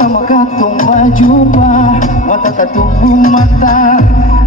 pertama katong berjumpa, mata ketumbuh mata,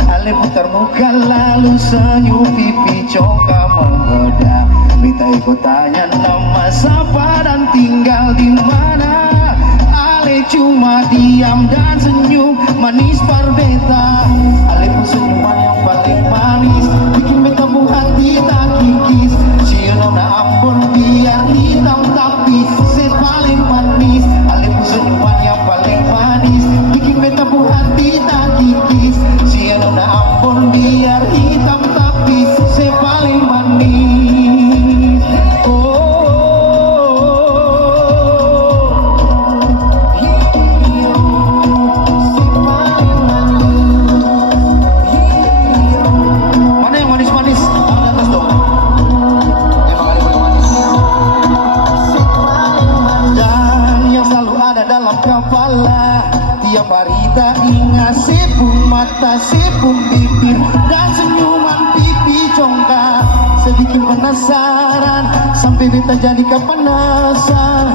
ale putar muka lalu senyum pipi congkak menggoda. Minta ikut tanya nama siapa dan tinggal di mana. Ale cuma diam dan senyum manis parbeta. Ale pun senyuman yang paling manis, bikin beta pun hati tak kikis. Siono na ampun biar hitam tapi se paling manis. Ale pun senyuman yang paling manis, bikin beta pun hati tak kikis. Siono na ampun biar hitam tapi se paling manis. Kepala tiap hari tak ingat sepung mata, sepung bibir dan senyuman pipi congkak. Sedikit penasaran sampai beta jadi kepanasan.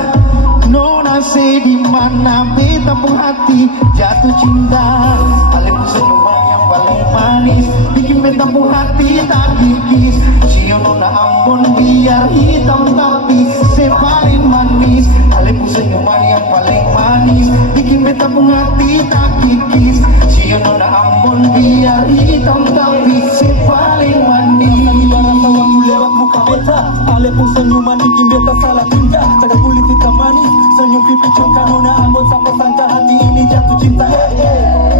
Nona se di mana beta pun hati jatuh cinta. Ale pun senyuman yang paling manis, bikin beta pun hati tak kikis. Siono na ampun biar hitam tapi se paling manis. Ale pun senyuman yang paling manis, bikin beta pun hati tak kikis. Siono na ampun biar hitam tapi se paling manis. Ibarat waktu lewat muka beta, ale pun senyuman bikin beta salah cinta. Caga kulit hitam manis, senyum pipi congkak. Nona ambon sampai sangka hati ini jatuh cinta.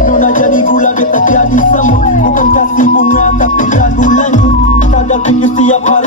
Nona jadi gula beta jadi semut, bukan kasih bunga tapi lagu lanjut. Kadang pikir setiap hari